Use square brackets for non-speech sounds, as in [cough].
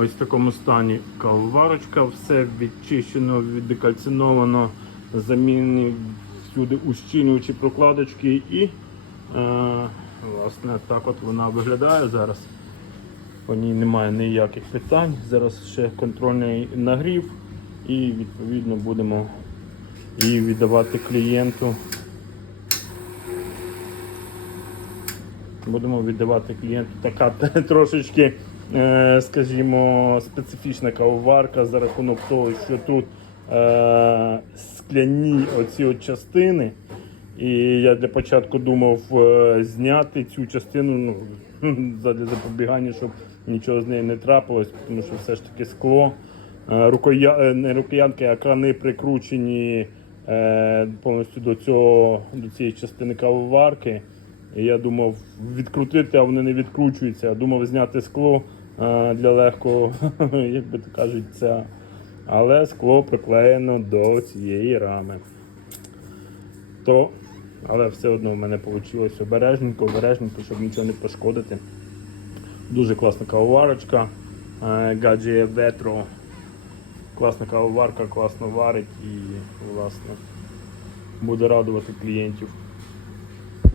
Ось в такому стані кавоварочка, все відчищено, віддекальциновано, замінені всюди ущільнювачі прокладочки і е, власне так от вона виглядає зараз. По ній немає ніяких питань. Зараз ще контрольний нагрів і відповідно будемо її віддавати клієнту. Будемо віддавати клієнту така [laughs] трошечки, скажімо, специфічна кавоварка за рахунок того, що тут е, скляні оці от частини. І я для початку думав е, зняти цю частину ну, [laughs] задля запобігання, щоб нічого з нею не трапилось, тому що все ж таки скло. Е, Рукоя... е, Не рукоянки, а крани прикручені е, повністю до, цього, до цієї частини кавоварки. І я думав відкрутити, а вони не відкручуються. Думав зняти скло е, для легкого, [laughs] як би то кажуть, ця. Але скло приклеєно до цієї рами. То, але все одно в мене вийшло обережненько, обережненько, щоб нічого не пошкодити. Дуже класна кавоварочка. Гаджія Ветро. Класна кавоварка, класно варить і власне буде радувати клієнтів.